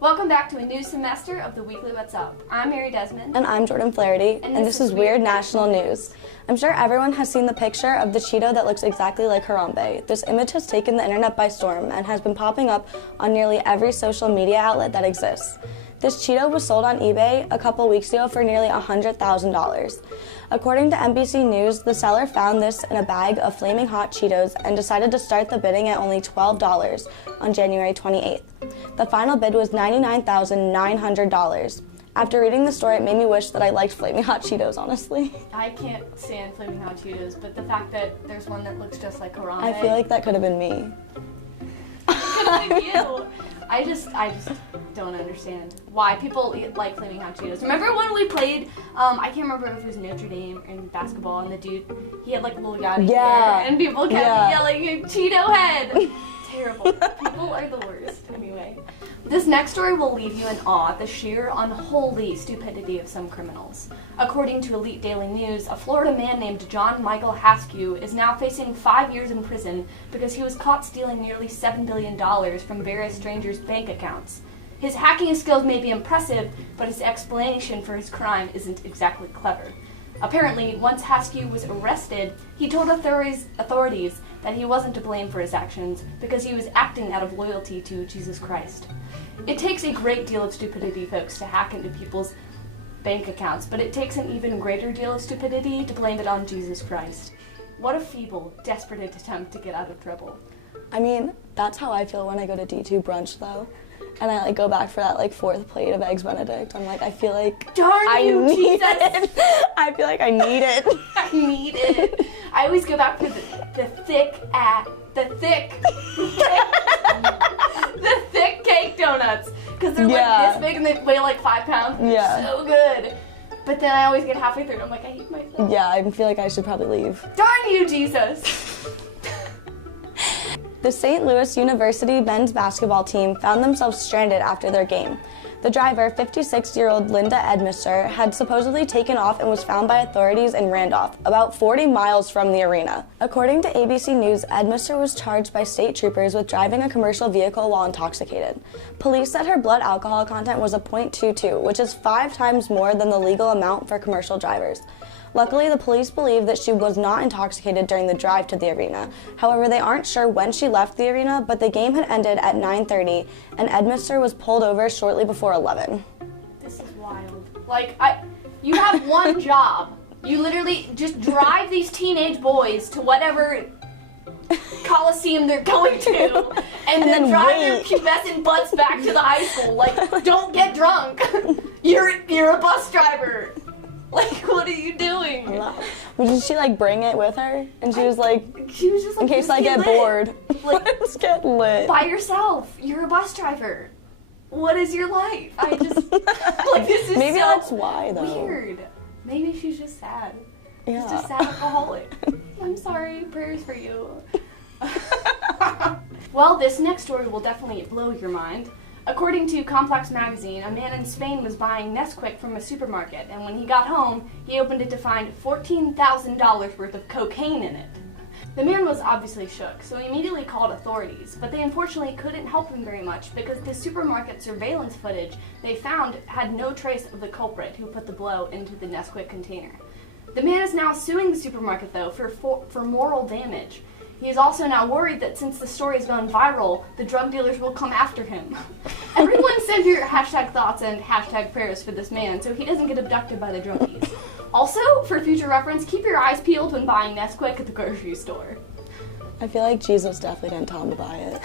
Welcome back to a new semester of the Weekly What's Up. I'm Mary Desmond. And I'm Jordan Flaherty, and this is Weird National News. I'm sure everyone has seen the picture of the Cheeto that looks exactly like Harambe. This image has taken the internet by storm and has been popping up on nearly every social media outlet that exists. This Cheeto was sold on eBay a couple weeks ago for nearly $100,000. According to NBC News, the seller found this in a bag of flaming hot Cheetos and decided to start the bidding at only $12 on January 28th. The final bid was $99,900. After reading the story, it made me wish that I liked flaming hot Cheetos, honestly. I can't stand flaming hot Cheetos, but the fact that there's one that looks just like Harambe. I feel like that could have been me. Could have been you. I just don't understand why people like flaming hot Cheetos. Remember when we played, I can't remember if it was Notre Dame in basketball, and the dude, he had like a little guy hair, and people kept yelling, Cheeto head. Terrible. People are the worst. Anyway, this next story will leave you in awe at the sheer unholy stupidity of some criminals. According to Elite Daily News, a Florida man named John Michael Haskew is now facing 5 years in prison because he was caught stealing nearly $7 billion from various strangers' bank accounts. His hacking skills may be impressive, but his explanation for his crime isn't exactly clever. Apparently, once Haskew was arrested, he told authorities that he wasn't to blame for his actions because he was acting out of loyalty to Jesus Christ. It takes a great deal of stupidity, folks, to hack into people's bank accounts, but it takes an even greater deal of stupidity to blame it on Jesus Christ. What a feeble, desperate attempt to get out of trouble. I mean, that's how I feel when I go to D2 brunch, though. And I go back for that fourth plate of Eggs Benedict. I'm like, I feel like I need it. I feel like I need it. I need it. I always go back for the thick cake donuts, because they're like this big and they weigh like 5 pounds. They're so good. But then I always get halfway through and I'm like, I hate myself. Yeah, I feel like I should probably leave. Darn you, Jesus. The St. Louis University men's basketball team found themselves stranded after their game. The driver, 56-year-old Linda Edmister, had supposedly taken off and was found by authorities in Randolph, about 40 miles from the arena. According to ABC News, Edmister was charged by state troopers with driving a commercial vehicle while intoxicated. Police said her blood alcohol content was a .22, which is 5 times more than the legal amount for commercial drivers. Luckily, the police believe that she was not intoxicated during the drive to the arena. However, they aren't sure when she left the arena, but the game had ended at 9:30, and Edmister was pulled over shortly before 11. This is wild. You have one job. You literally just drive these teenage boys to whatever coliseum they're going to, and then drive their pubescent butts back to the high school. Don't get drunk. You're a bus driver. What are you doing? Did she bring it with her? And she was just in case I get bored, let's get lit. By yourself. You're a bus driver. What is your life? I just, this is Maybe so that's why, though. Weird. Maybe she's just sad. Yeah. She's just a sad alcoholic. I'm sorry. Prayers for you. Well, this next story will definitely blow your mind. According to Complex Magazine, a man in Spain was buying Nesquik from a supermarket, and when he got home, he opened it to find $14,000 worth of cocaine in it. The man was obviously shook, so he immediately called authorities, but they unfortunately couldn't help him very much because the supermarket surveillance footage they found had no trace of the culprit who put the blow into the Nesquik container. The man is now suing the supermarket, though, for moral damage. He is also now worried that since the story has gone viral, the drug dealers will come after him. Everyone send your #thoughts and #prayers for this man so he doesn't get abducted by the druggies. Also, for future reference, keep your eyes peeled when buying Nesquik at the grocery store. I feel like Jesus definitely didn't tell him to buy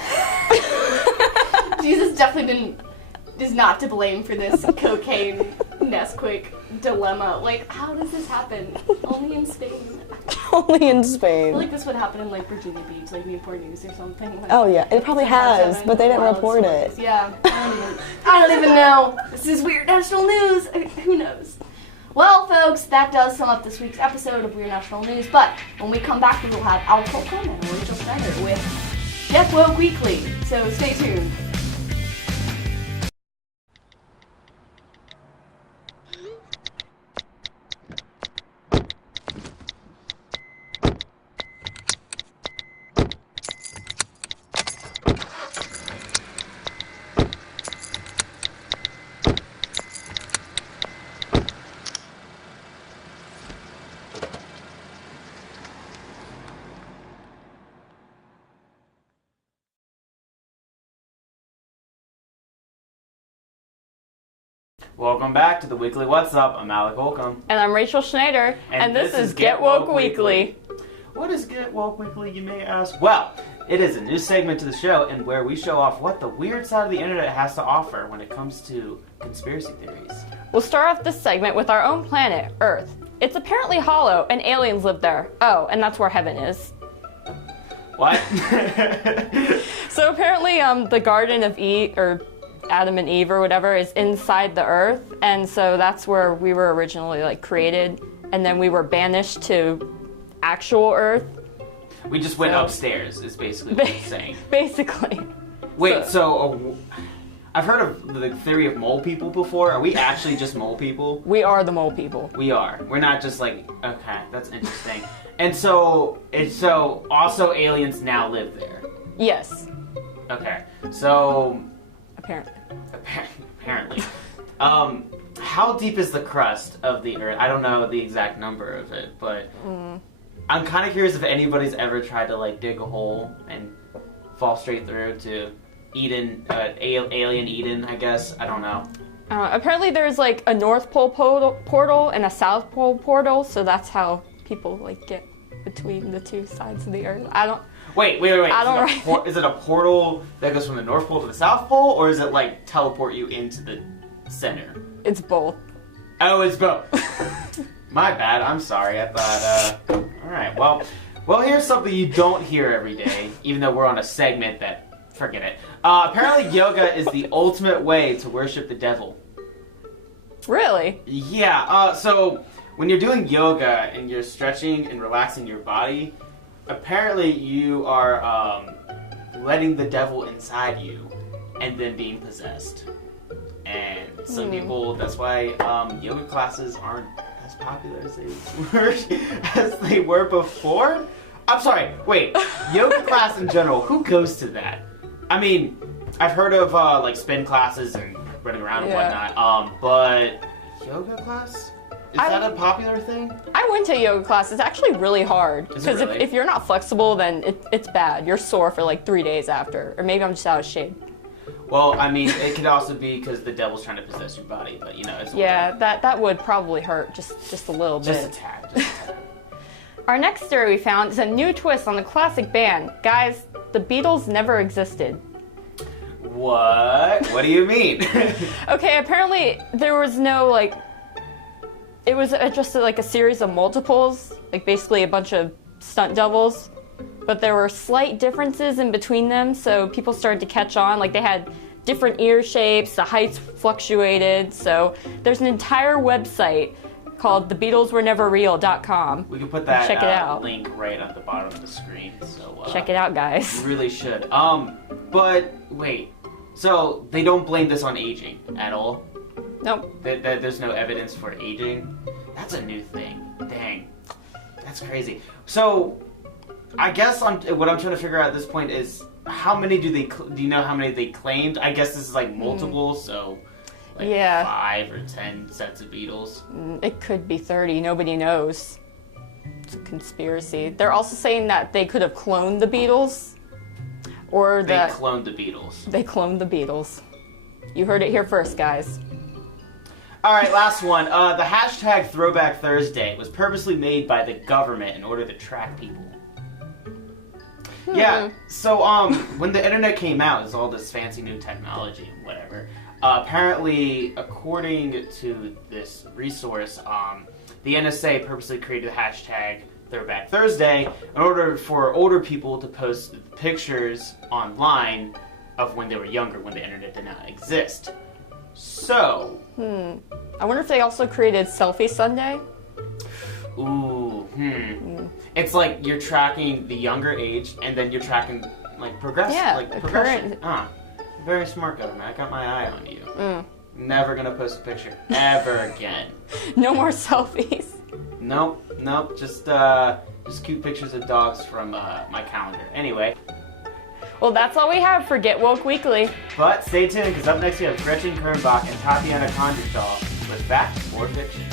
it. Jesus definitely is not to blame for this cocaine Nesquik dilemma. How does this happen? Only in Spain. Only in Spain. I feel like this would happen in Virginia Beach, Newport News or something. Oh yeah, it probably has, but they didn't report it. Yeah, I don't even know. This is Weird National News. Who knows? Well, folks, that does sum up this week's episode of Weird National News. But when we come back, we will have Al Copeland and Rachel Schneider with Jeff Woke Weekly. So stay tuned. Welcome back to the Weekly What's Up. I'm Alec Holcomb. And I'm Rachel Schneider. And this is Get Woke Weekly. What is Get Woke Weekly, you may ask? Well, it is a new segment to the show and where we show off what the weird side of the internet has to offer when it comes to conspiracy theories. We'll start off this segment with our own planet, Earth. It's apparently hollow and aliens live there. Oh, and that's where heaven is. What? So apparently the Garden of Eve, or Adam and Eve or whatever, is inside the Earth, and so that's where we were originally created, and then we were banished to actual Earth. We just went upstairs, is basically what you're saying. Basically. Wait, so I've heard of the theory of mole people before. Are we actually just mole people? We are the mole people. We are. We're not just okay, that's interesting. And so also aliens now live there. Yes. Okay, so Apparently. How deep is the crust of the Earth? I don't know the exact number of it, but I'm kind of curious if anybody's ever tried to dig a hole and fall straight through to Eden, alien Eden, I guess. I don't know. Apparently there's a North Pole portal and a South Pole portal, so that's how people get between the two sides of the Earth. Wait. Is it a portal that goes from the North Pole to the South Pole, or is it teleport you into the center? It's both. Oh, it's both. My bad. I'm sorry. I thought. All right. Well, here's something you don't hear every day, even though we're on a segment that. Forget it. Apparently, yoga is the ultimate way to worship the devil. Really? Yeah. So when you're doing yoga and you're stretching and relaxing your body, apparently you are letting the devil inside you and then being possessed. And some people, that's why yoga classes aren't as popular as they were before. I'm sorry, wait, yoga class in general, who goes to that? I mean, I've heard of spin classes and running around and whatnot, but yoga class? Is that a popular thing? I went to a yoga class. It's actually really hard. Because really? if you're not flexible, then it's bad. You're sore for 3 days after. Or maybe I'm just out of shape. Well, I mean, it could also be because the devil's trying to possess your body, but it's that would probably hurt just a little bit. Just a tad. Our next story we found is a new twist on the classic band. Guys, the Beatles never existed. What? What do you mean? Okay, apparently there was no it was just a series of multiples, basically a bunch of stunt doubles, but there were slight differences in between them, so people started to catch on. They had different ear shapes, the heights fluctuated, so there's an entire website called thebeatleswereneverreal.com. We can put that Check it out. link right at the bottom of the screen, so check it out, guys. You really should. But wait, so they don't blame this on aging at all? Nope. There's no evidence for aging? That's a new thing. Dang. That's crazy. So, I guess what I'm trying to figure out at this point is how many do you know how many they claimed? I guess this is multiple, so 5 or 10 sets of Beatles. It could be 30. Nobody knows. It's a conspiracy. They're also saying that they could have cloned the Beatles. Or They cloned the Beatles. They cloned the Beatles. You heard it here first, guys. All right, last one. The hashtag Throwback Thursday was purposely made by the government in order to track people. Yeah, so when the internet came out, it was all this fancy new technology and whatever. Apparently, according to this resource, the NSA purposely created the hashtag Throwback Thursday in order for older people to post pictures online of when they were younger, when the internet did not exist. So... I wonder if they also created Selfie Sunday? It's you're tracking the younger age, and then you're tracking, progression. Very smart, government. I got my eye on you. Never gonna post a picture. Ever again. No more selfies. Nope. Just cute pictures of dogs from my calendar. Anyway. Well, that's all we have for Get Woke Weekly. But stay tuned, because up next we have Gretchen Kernbach and Tatiana Kondratov with Fact or Fiction.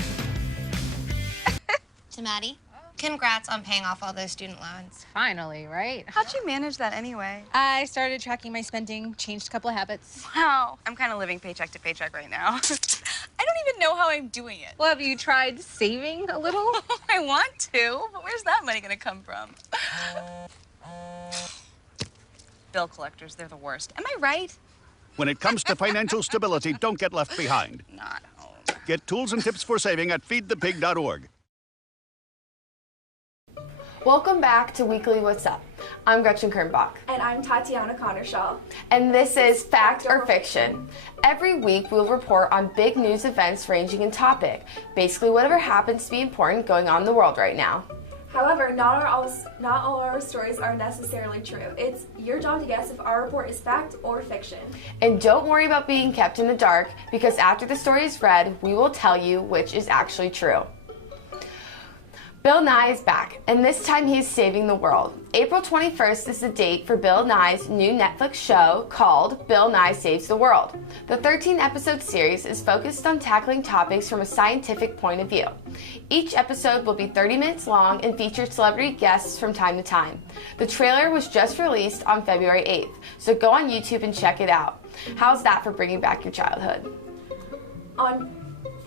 To Maddie, Congrats on paying off all those student loans. Finally, right? How'd you manage that anyway? I started tracking my spending, changed a couple of habits. Wow, I'm kind of living paycheck to paycheck right now. I don't even know how I'm doing it. Well, have you tried saving a little? I want to, but where's that money gonna come from? Bill collectors, they're the worst. Am I right? When it comes to financial stability, don't get left behind. Not home. Get tools and tips for saving at feedthepig.org. Welcome back to Weekly What's Up. I'm Gretchen Kernbach. And I'm Tatiana Connershaw. And this is Fact or Fiction. Every week we'll report on big news events ranging in topic, basically whatever happens to be important going on in the world right now. However, not all our stories are necessarily true. It's your job to guess if our report is fact or fiction. And don't worry about being kept in the dark, because after the story is read, we will tell you which is actually true. Bill Nye is back, and this time he is saving the world. April 21st is the date for Bill Nye's new Netflix show called Bill Nye Saves the World. The 13-episode series is focused on tackling topics from a scientific point of view. Each episode will be 30 minutes long and feature celebrity guests from time to time. The trailer was just released on February 8th, so go on YouTube and check it out. How's that for bringing back your childhood? On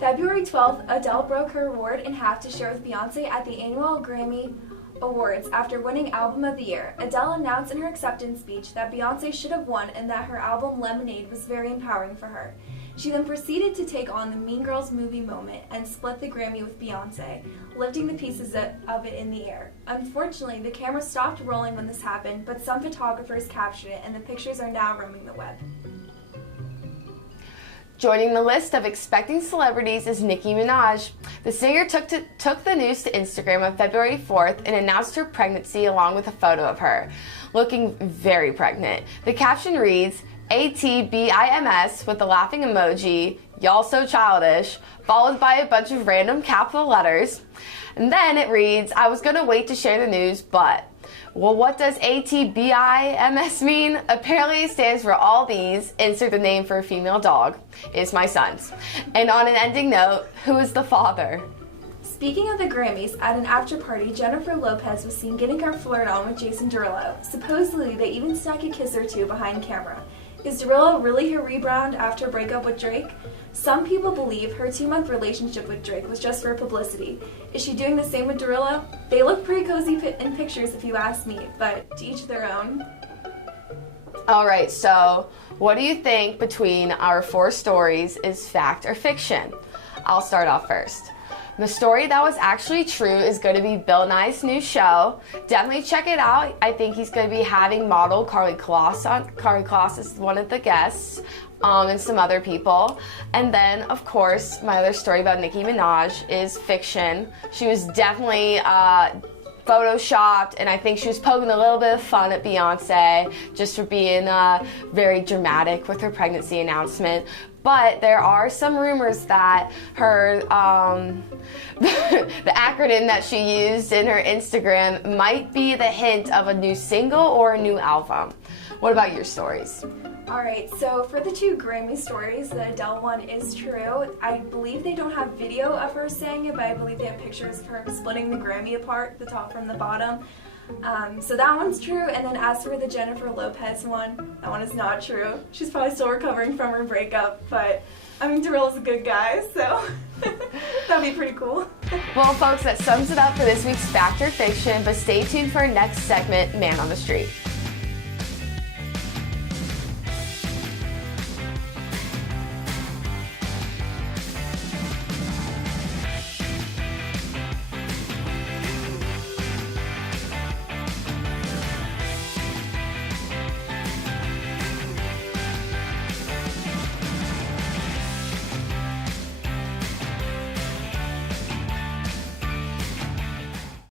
February 12th, Adele broke her award in half to share with Beyonce at the annual Grammy Awards after winning Album of the Year. Adele announced in her acceptance speech that Beyonce should have won and that her album Lemonade was very empowering for her. She then proceeded to take on the Mean Girls movie moment and split the Grammy with Beyonce, lifting the pieces of it in the air. Unfortunately, the camera stopped rolling when this happened, but some photographers captured it and the pictures are now roaming the web. Joining the list of expecting celebrities is Nicki Minaj. The singer took the news to Instagram on February 4th and announced her pregnancy along with a photo of her, looking very pregnant. The caption reads, ATBIMS with the laughing emoji, y'all so childish, followed by a bunch of random capital letters. And then it reads, I was gonna wait to share the news, but... Well, what does ATBIMS mean? Apparently it stands for all these, insert the name for a female dog, is my son's. And on an ending note, who is the father? Speaking of the Grammys, at an after party, Jennifer Lopez was seen getting her flirt on with Jason Derulo. Supposedly, they even snuck a kiss or two behind camera. Is Derulo really her rebound after a breakup with Drake? Some people believe her 2-month relationship with Drake was just for publicity. Is she doing the same with Derulo? They look pretty cozy in pictures if you ask me, but to each their own. Alright, so what do you think between our 4 stories is fact or fiction? I'll start off first. The story that was actually true is going to be Bill Nye's new show. Definitely check it out. I think he's going to be having model Karlie Kloss on. Karlie Kloss is one of the guests, and some other people. And then, of course, my other story about Nicki Minaj is fiction. She was definitely photoshopped, and I think she was poking a little bit of fun at Beyonce just for being very dramatic with her pregnancy announcement. But there are some rumors that her, the acronym that she used in her Instagram might be the hint of a new single or a new album. What about your stories? Alright, so for the 2 Grammy stories, the Adele one is true. I believe they don't have video of her saying it, but I believe they have pictures of her splitting the Grammy apart, the top from the bottom. So that one's true, and then as for the Jennifer Lopez one, that one is not true. She's probably still recovering from her breakup, but I mean, Derulo's a good guy, so that'd be pretty cool. Well, folks, that sums it up for this week's Fact or Fiction, but stay tuned for our next segment, Man on the Street.